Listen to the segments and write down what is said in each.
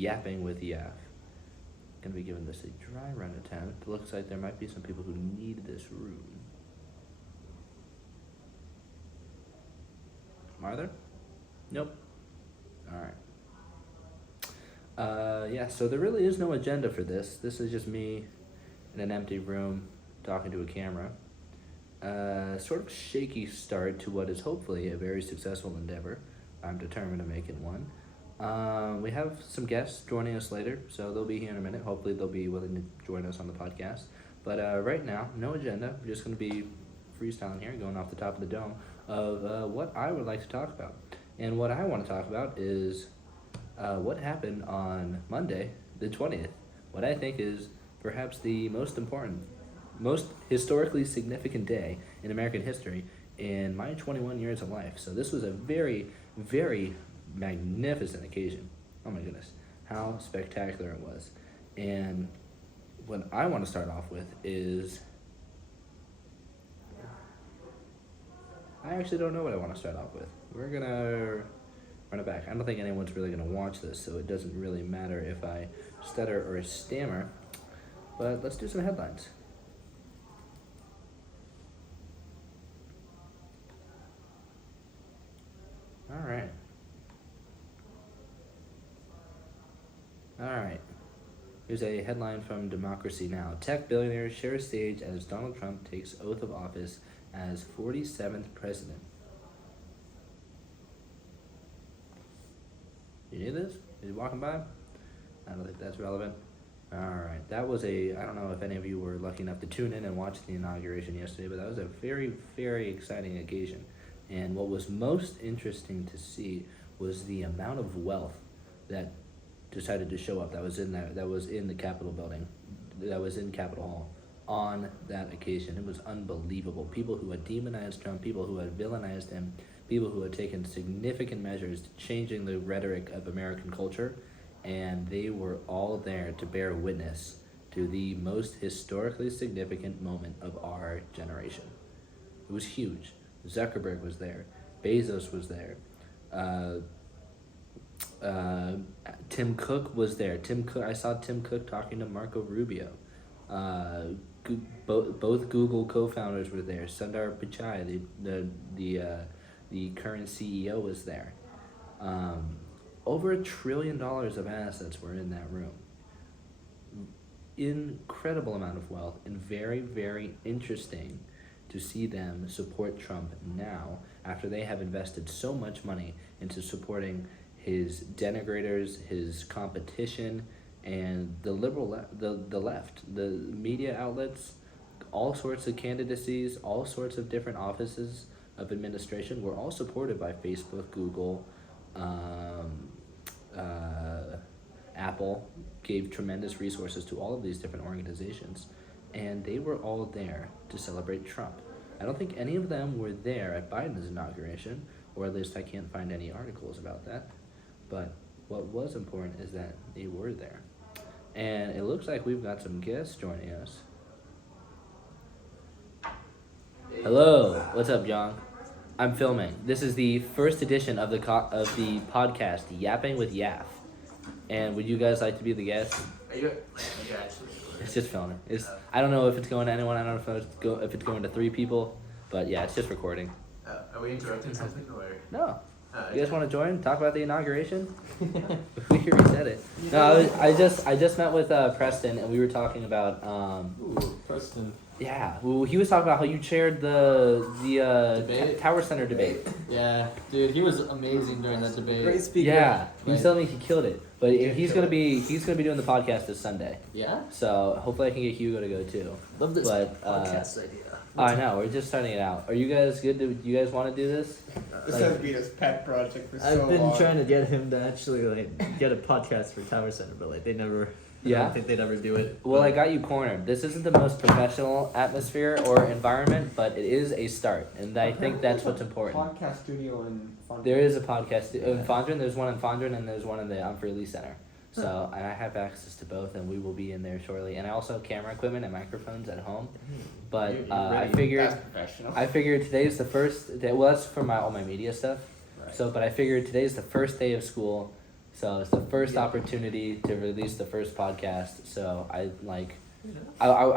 Yapping with Yaff. Gonna be giving this a dry run attempt. Looks like there might be some people who need this room. Are there? Nope. Alright. Yeah, so there really is no agenda for this. This is just me in an empty room talking to a camera. Sort of shaky start to what is hopefully a very successful endeavor. I'm determined to make it one. We have some guests joining us later, so they'll be here in a minute. Hopefully they'll be willing to join us on the podcast. But right now, no agenda. We're just going to be freestyling here, going off the top of the dome of what I would like to talk about. And what I want to talk about is what happened on Monday, the 20th. What I think is perhaps the most important, most historically significant day in American history in my 21 years of life. So this was a very, very magnificent occasion. Oh my goodness, how spectacular it was. And what I want to start off with is, I actually don't know what I want to start off with. We're gonna run it back. I don't think anyone's really gonna watch this, so it doesn't really matter if I stutter or stammer. But let's do some headlines. All right. Here's a headline from Democracy Now! Tech billionaires share stage as Donald Trump takes oath of office as 47th president. You knew this? Are you walking by? I don't think that's relevant. Alright, that was I don't know if any of you were lucky enough to tune in and watch the inauguration yesterday, but that was a very, very exciting occasion. And what was most interesting to see was the amount of wealth that decided to show up that was in the Capitol building, that was in Capitol Hall on that occasion. It was unbelievable. People who had demonized Trump, people who had villainized him, people who had taken significant measures to changing the rhetoric of American culture, and they were all there to bear witness to the most historically significant moment of our generation. It was huge. Zuckerberg was there. Bezos was there. Tim Cook was there. I saw Tim Cook talking to Marco Rubio. Both Google co-founders were there. Sundar Pichai, the current CEO, was there. Over $1 trillion of assets were in that room. Incredible amount of wealth, and very, very interesting to see them support Trump now after they have invested so much money into supporting his denigrators, his competition, and the left, the media outlets, all sorts of candidacies, all sorts of different offices of administration were all supported by Facebook, Google, Apple gave tremendous resources to all of these different organizations, and they were all there to celebrate Trump. I don't think any of them were there at Biden's inauguration, or at least I can't find any articles about that. But what was important is that they were there. And it looks like we've got some guests joining us. Hello, what's up, John? I'm filming. This is the first edition of the podcast, Yapping with Yaff. And would you guys like to be the guests? Are you actually? It's just filming. I don't know if it's going to anyone. I don't know if it's going to 3 people. But yeah, it's just recording. Are we interrupting something or? No. You guys want to join? Talk about the inauguration? We already said it. No, I just met with Preston, and we were talking about. Ooh, Preston. Yeah, well, he was talking about how you chaired the Tower Center debate. Yeah, dude, he was amazing during that debate. Great speaker. Yeah, he was Right. telling me he killed it. But he's gonna be doing the podcast this Sunday. Yeah. So hopefully I can get Hugo to go too. Love this But podcast idea. I know we're just starting it out. Are you guys good? Do you guys want to do this? This has been his pet project for so I've been long. trying to get him to actually get a podcast for Tower Center, but they never. I Yeah? don't think they'd ever do it. Well, but I got you cornered. This isn't the most professional atmosphere or environment, but it is a start, and I think that's what's important. Podcast studio in Fondren. There is a podcast in Fondren. There's one in Fondren, and there's one in the Unfiltered Center. So, and I have access to both, and we will be in there shortly. And I also have camera equipment and microphones at home. But You- I figured, That's professional. today's the first day. Well, that's for all my media stuff. Right. So, but I figured today's the first day of school, So it's the first opportunity to release the first podcast. So I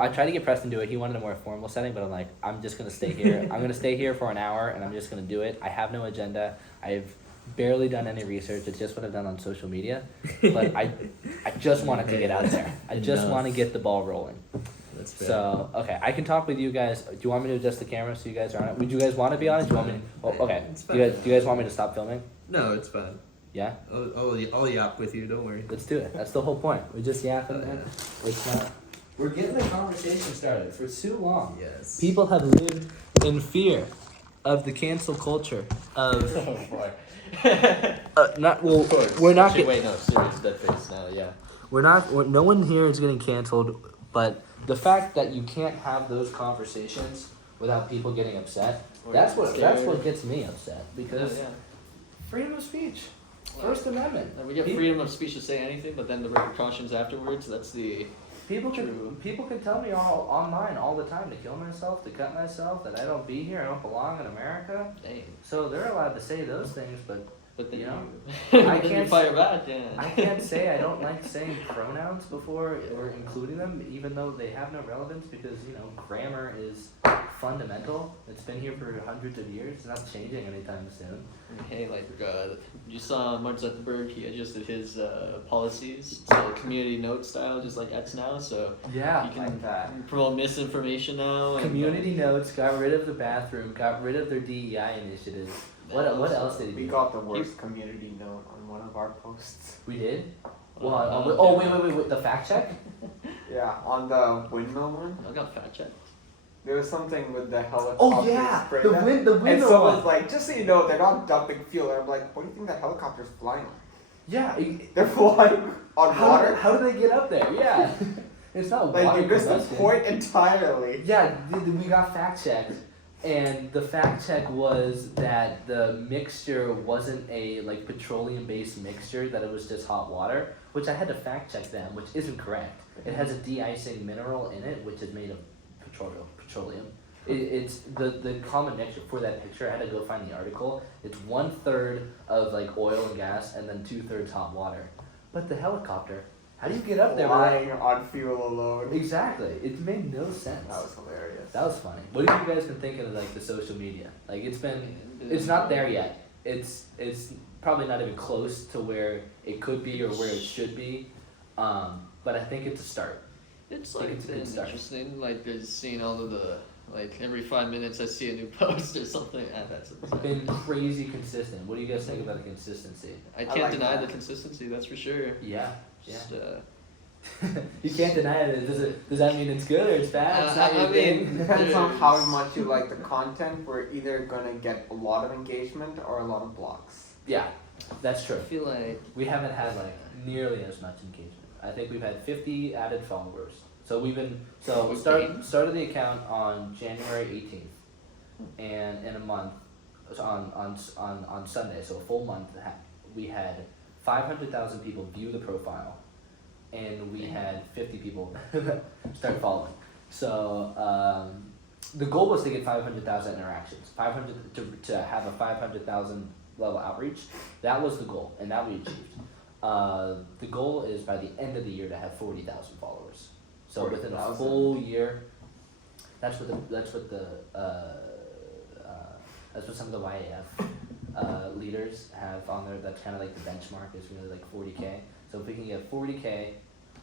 tried to get Preston to do it. He wanted a more formal setting, but I'm like, I'm just gonna stay here. I'm gonna stay here for an hour, and I'm just gonna do it. I have no agenda. I've barely done any research. It's just what I've done on social media. But I just wanted to get out there. I just want to get the ball rolling. That's fair. So okay, I can talk with you guys. Do you want me to adjust the camera so you guys are on it? Would you guys want to be on it? Do you want me? Oh, okay. It's Do fine. you guys want me to stop filming? No, it's fine. Yeah. I'll yap with you. Don't worry. Let's do it. That's the whole point. We're just yapping. It's not. We're getting the conversation started. For too long, Yes. people have lived in fear of the cancel culture of. Oh boy. Not well. We're not. Actually, wait, no, serious dead face now. Yeah. We're not. No one here is getting canceled, but the fact that you can't have those conversations without people getting upset. Or That's scared. what gets me upset because Yeah. freedom of speech, First Amendment. We get Pe- freedom of speech to say anything, but then the repercussions afterwards. That's the. People True. can tell me all online all the time to kill myself, to cut myself, that I don't be here, I don't belong in America. Dang. So they're allowed to say those things, but But then You know, you, I then you can't fire back. Yeah. I can't say I don't like saying pronouns before or including them, even though they have no relevance because, grammar is fundamental. It's been here for hundreds of years. It's not changing anytime soon. Hey, you saw Mark Zuckerberg, he adjusted his policies to community note style, just like X now, so Yeah, you can like that. promote misinformation now. And, Community notes, got rid of the bathroom, got rid of their DEI initiatives. What else did he do? We got the worst community note on one of our posts. We did? Well, Uh, wait, the fact check? Yeah, on the windmill one. I got fact checked. There was something with the helicopter. Oh yeah, spray the gun. windmill And one. someone's like, just so you know, they're not dumping fuel. And I'm like, what do you think the helicopter's flying on? Yeah. They're flying on water? How do they get up there? Yeah. It's not water. Like, you missed the combustion. point entirely. Yeah, we got fact checked, and the fact check was that the mixture wasn't a petroleum-based mixture; that it was just hot water. Which I had to fact check them, which isn't correct. It has a de-icing mineral in it, which is made of petroleum. It's the common mixture for that picture. I had to go find the article. It's 1/3 of oil and gas, and then 2/3 hot water. But the helicopter, how do you get up there? Flying on fuel alone. Exactly. It made no sense. That was hilarious. That was funny. What have you guys been thinking of the social media? It's not there yet. It's probably not even close to where it could be or where it should be. But I think it's a start. It's I think it's a good been start. interesting, just seeing all of the, every 5 minutes I see a new post or something. That's It's been crazy consistent. What do you guys think about the consistency? I can't like deny that. the consistency, that's for sure. Yeah. Just, You can't deny it. Does that mean it's good or it's bad? It's not I your mean, thing. Depends on how much you like the content. We're either gonna get a lot of engagement or a lot of blocks. Yeah, that's true. I feel like We haven't had nearly as much engagement. I think we've had 50 added followers. So we've been started the account on January 18th, and in a month, on Sunday, so a full month, we had 500,000 people view the profile, and we had 50 people start following. So the goal was to get 500,000 interactions, 500 to have a 500,000 level outreach. That was the goal, and that we achieved. The goal is by the end of the year to have 40,000 followers. So within a 40,000. full year, that's what some of the YAF leaders have on there. That's kind of the benchmark is really 40K. So if we can get 40K,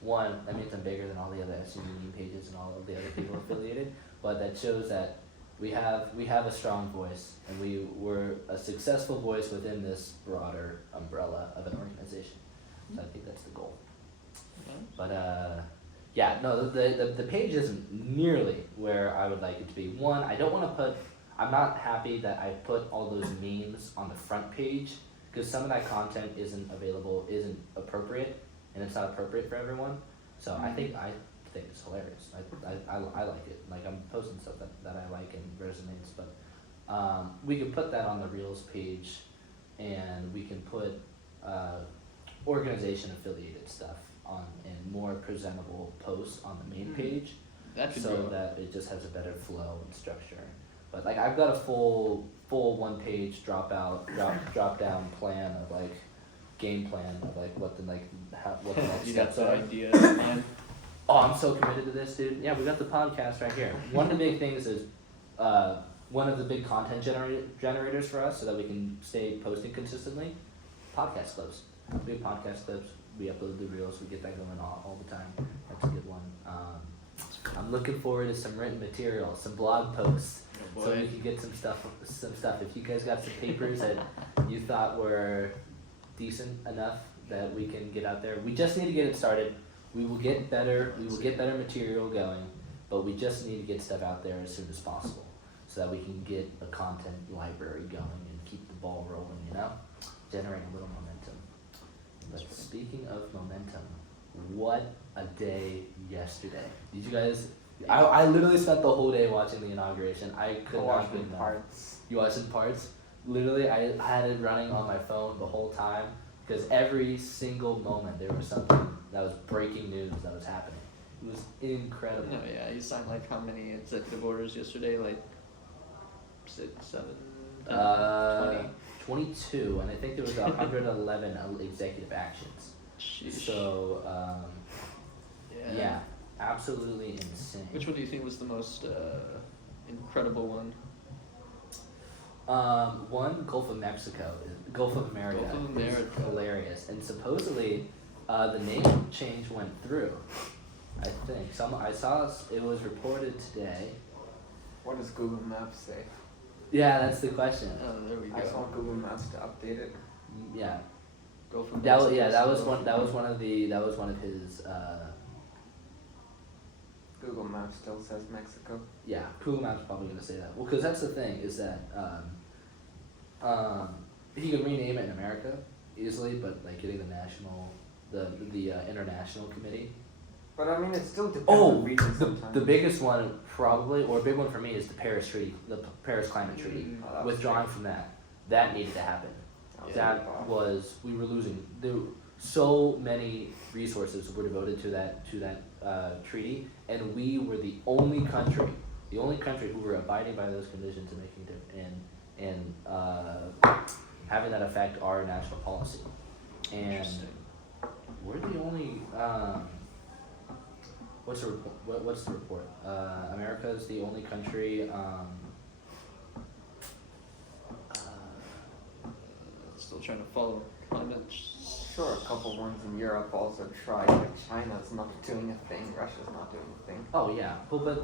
that means I'm bigger than all the other SU meme pages and all of the other people affiliated. But that shows that we have a strong voice, and we were a successful voice within this broader umbrella of an organization. So I think that's the goal. But the page isn't nearly where I would like it to be. One, I'm not happy that I put all those memes on the front page, because some of that content isn't appropriate, and it's not appropriate for everyone. So I think it's hilarious. I like it. I'm posting stuff that I like and resonates, but we could put that on the Reels page, and we can put organization affiliated stuff on in more presentable posts on the main page, that could so go. that it just has a better flow and structure. But I've got a full 1 page drop down plan of game plan of like what the next You got steps the are. idea in mind. Oh, I'm so committed to this, dude. Yeah, we got the podcast right here. One of the big things is one of the big content generators for us so that we can stay posting consistently. Podcast clips. We have podcast clips. We upload the reels. We get that going all the time. That's a good one. I'm looking forward to some written material, some blog posts, Oh so boy. we can get some stuff. If you guys got some papers that you thought were decent enough that we can get out there, we just need to get it started. We will get better. We will get better material going, but we just need to get stuff out there as soon as possible, so that we can get a content library going and keep the ball rolling. You know, generate a little momentum. But speaking of momentum, what a day yesterday! Did you guys? I literally spent the whole day watching the inauguration. I could not Watching get enough. parts. You watched in parts? Literally, I had it running on my phone the whole time because every single moment there was something that was breaking news that was happening. It was incredible. No, yeah, you signed like how many executive orders yesterday? Like 6, 7, 10, 20. 22, and I think there was 111 executive actions. Sheesh. So, yeah, absolutely insane. Which one do you think was the most incredible one? One, Gulf of Mexico, Gulf of America, Gulf of is America. hilarious, and supposedly the name change went through. I think I saw it was reported today. What does Google Maps say? Yeah, that's the question. Oh, there we I just go. want Google Maps to update it. Yeah, Go from that was Mexico that was to- one of his. Google Maps still says Mexico. Yeah, Google Maps is probably gonna say that. Well, because that's the thing is that he could rename it in America easily, but like getting the international committee. But I mean, it still depends Oh, on region sometimes. the biggest one probably, or a big one for me, is the Paris Treaty, the Paris Climate Treaty. Mm. Oh, that was Withdrawing from that needed to happen. big. That was we were losing. So many resources were devoted to that treaty, and we were the only country who were abiding by those conditions and making having that affect our national policy. And Interesting. we're the only. What's the report? What's the report? America is the only country. Still trying to follow climate. Sure, a couple ones in Europe also tried, but China's not doing a thing, Russia's not doing a thing. Oh yeah, but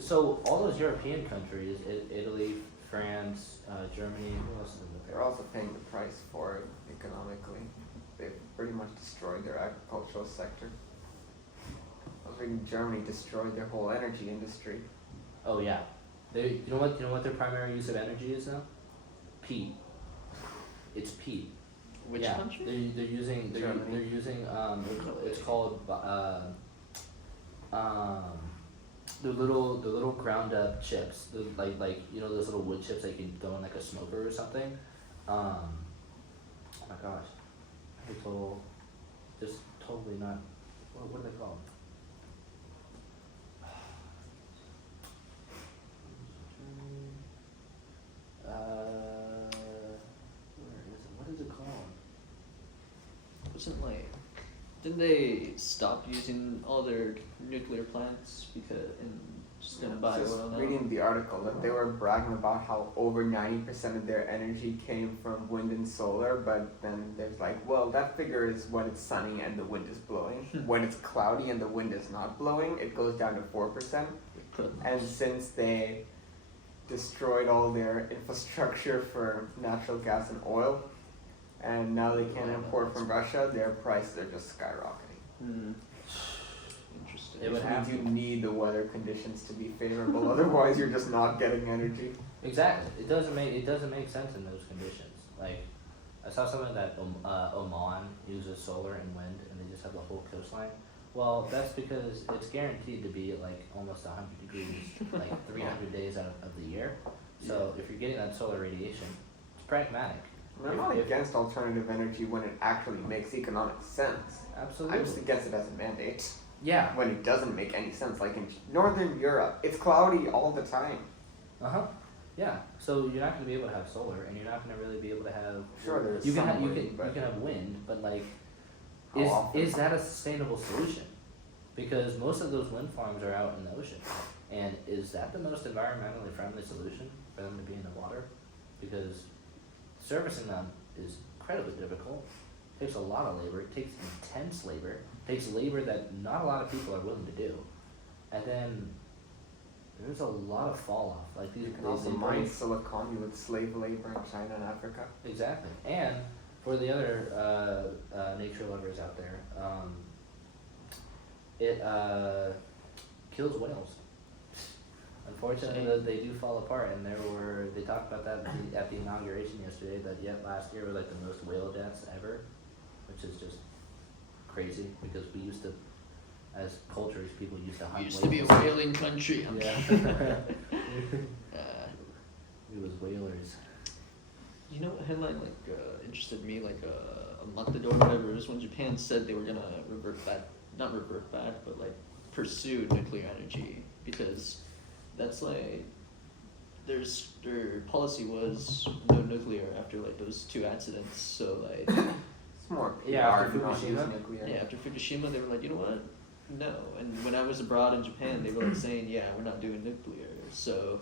so all those European countries, Italy, France, Germany, who else is in They're there? also paying the price for it economically. They've pretty much destroyed their agricultural sector. I was reading Germany destroyed their whole energy industry. Oh yeah, you know what their primary use of energy is now? Peat. It's peat. Which yeah, country? They're using it's called the little ground up chips, like you know those little wood chips that you can throw in like a smoker or something. Oh my gosh, it's all just totally not. What are they called? Where is it? What is it called? Wasn't like, didn't they stop using all their nuclear plants because and just gonna buy Just oil now? reading the article that they were bragging about how over 90% of their energy came from wind and solar, but then there's like, well, that figure is when it's sunny and the wind is blowing. When it's cloudy and the wind is not blowing, it goes down to 4%. And since they destroyed all their infrastructure for natural gas and oil, and now they can't import from Russia, their prices are just skyrocketing. Hmm. Interesting. It would You have do to. need the weather conditions to be favorable, otherwise you're just not getting energy. Exactly. It doesn't make sense in those conditions. Like, I saw something that Oman uses solar and wind, and they just have the whole coastline. Well, that's because it's guaranteed to be at like almost 100 degrees, like 300 days out of the year. So if you're getting that solar radiation, it's pragmatic. I'm not against alternative energy when it actually makes economic sense. Absolutely. I'm just against it as a mandate. Yeah. When it doesn't make any sense, like in Northern Europe, it's cloudy all the time. Uh huh. Yeah, so you're not gonna be able to have solar, and you're not gonna really be able to have. Sure, there's You can some have you wind, can but you can have wind, but like, how often? is that a sustainable solution? Because most of those wind farms are out in the ocean, and is that the most environmentally friendly solution for them to be in the water? Because servicing them is incredibly difficult. Takes a lot of labor. It takes intense labor. Takes labor that not a lot of people are willing to do, and then there's a lot of fall off. Like these, You can also they mine break- silicon with slave labor in China and Africa. Exactly. And for the other nature lovers out there, it kills whales. Unfortunately, they do fall apart, and they talked about that at the inauguration yesterday. That yet last year was like the most whale deaths ever, which is just crazy because we used to, as cultures, people used to hunt. Used to be a whales. whaling country. Yeah. Uh, It was whalers. You know what headline interested me a month ago or whatever is when Japan said they were gonna not revert back, but like pursue nuclear energy because that's like their policy was no nuclear after like those 2 accidents. So like It's more PR, Yeah, after not Fukushima? use nuclear. yeah, after Fukushima they were like, you know what? No. And when I was abroad in Japan, they were like saying, yeah, we're not doing nuclear. So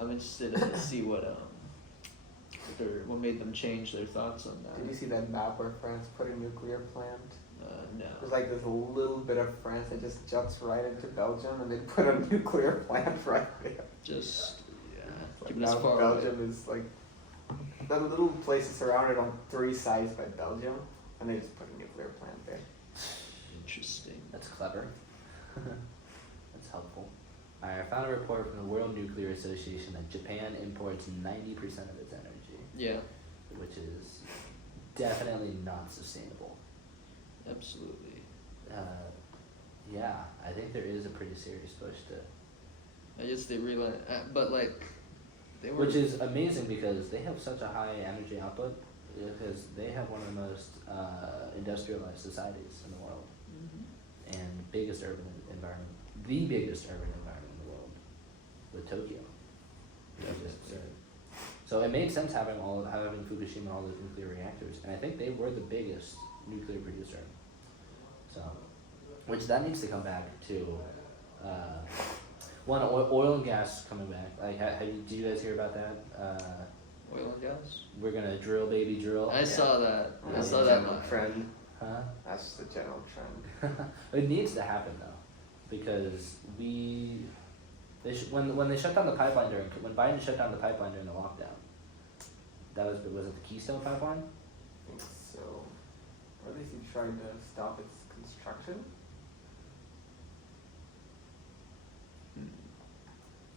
I'm interested to see what made them change their thoughts on that. Did you see that map where France put a nuclear plant? No. There's like this little bit of France that just juts right into Belgium, and they put a nuclear plant right there. Just yeah, Like keep it as now far Belgium away. is like that little place is surrounded on 3 sides by Belgium, and they just put a nuclear plant there. Interesting. That's clever. That's helpful. I found a report from the World Nuclear Association that Japan imports 90% of its energy, Yeah, which is definitely not sustainable. absolutely. Yeah, I think there is a pretty serious push to, I guess they realize, but like, they were. which is amazing because they have such a high energy output because they have one of the most industrialized societies in the world Mhm. and biggest urban environment, the biggest urban environment in the world, with Tokyo. Which is just absurd. So it made sense having Fukushima and all those nuclear reactors, and I think they were the biggest nuclear producer. So, which that needs to come back to, oil and gas coming back. Like, did you guys hear about that? Oil and gas. We're gonna drill, baby, drill. I saw that. I That's saw the that. general trend. Huh? That's just the general trend. It needs to happen though, because when they shut down the pipeline when Biden shut down the pipeline during the lockdown, was it the Keystone pipeline? I think so. Or at least he tried to stop its construction.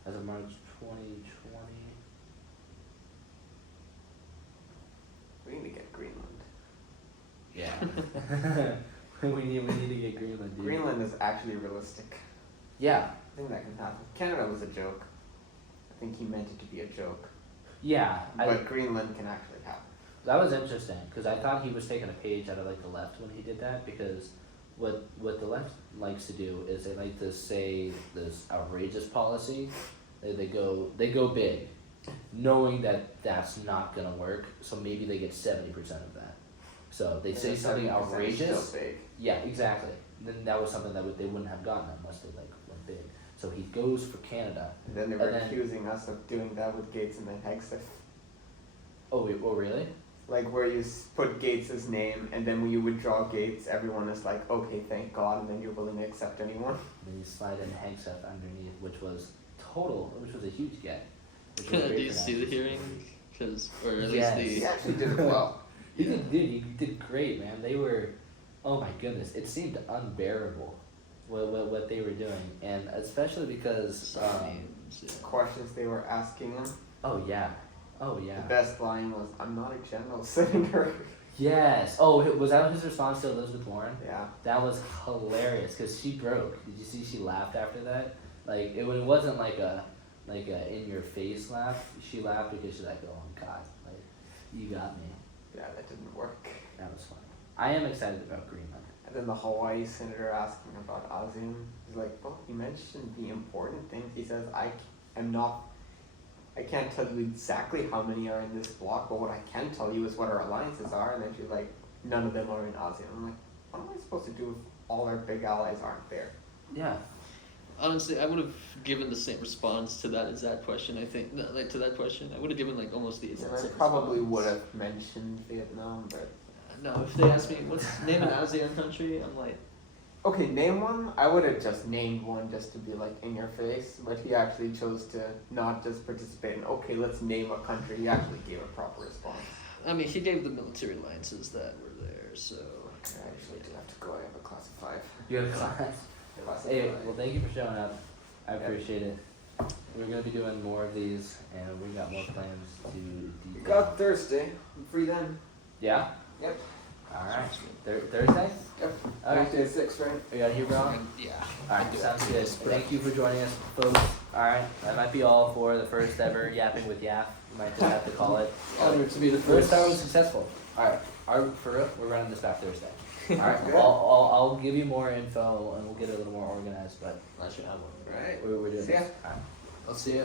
As of March 2020. We need to get Greenland. Yeah. we need to get Greenland, dude. Greenland is actually realistic. Yeah. I think that can happen. Canada was a joke. I think he meant it to be a joke. Yeah. But Greenland can actually happen. That was interesting because I thought he was taking a page out of like the left when he did that, because what the left likes to do is they like to say this outrageous policy. They go big, knowing that that's not gonna work. So maybe they get 70% of that. So they say something 70% is outrageous. still big. Yeah, exactly. Then that was something that they wouldn't have gotten unless they like went big. So he goes for Canada. And then they were And then- accusing us of doing that with Gates and then Hegseth. Oh really? Like where you put Gates' name, and then when you withdraw Gates, everyone is like, okay, thank God, and then you're willing to accept anyone. Then you slide in Hegseth underneath, which was a huge get. which was Do great you for see the them. hearing? Or at Yes. least He actually did it well. You did great, man. They were, oh my goodness, it seemed unbearable what they were doing, and especially because some names. Yeah. Questions they were asking him. oh yeah. The best line was, "I'm not a general, Senator." Yes. Oh, was that his response to Elizabeth Warren? Yeah. That was hilarious because she broke. Did you see she laughed after that? Like it wasn't like a in your face laugh. She laughed because she's like, oh God, like you got me. Yeah, that didn't work. That was funny. I am excited about Greenland. And then the Hawaii senator asking about ASEAN. He's like, well, you mentioned the important things. He says, I am not I can't tell you exactly how many are in this block, but what I can tell you is what our alliances are, and then she's like, none of them are in ASEAN. I'm like, what am I supposed to do if all our big allies aren't there? Yeah. Honestly, I would have given the same response to that exact question. I think, no, like to that question, I would have given like almost the And exact I same probably response. would have mentioned Vietnam, but No, if they asked me what's name an ASEAN country, I'm like, okay, name one. I would have just named one just to be like in your face, but he actually chose to not just participate in. Okay, let's name a country. He actually gave a proper response. I mean, he gave the military alliances that were there, so. I actually do have to go. I have a class of 5. You have class. Class of Hey, 5. well, thank you for showing up. I Yeah. appreciate it. We're gonna be doing more of these, and we got more plans to You detail. got Thursday. I'm free then. Yeah. Yep. All right. Thursday. Yep. Okay. Thursday at 6, right? We got you, bro. Yeah. All right. Sounds good. Thank you for joining us, folks. All right. That might be all for the first ever Yapping with Yap. You might just have to call it. Honored to be the First first. time was successful. All right. For real, we're running this back Thursday. All right. Good. I'll give you more info and we'll get it a little more organized, but I should have one. Right. we're doing See ya. this. All right. I'll see ya.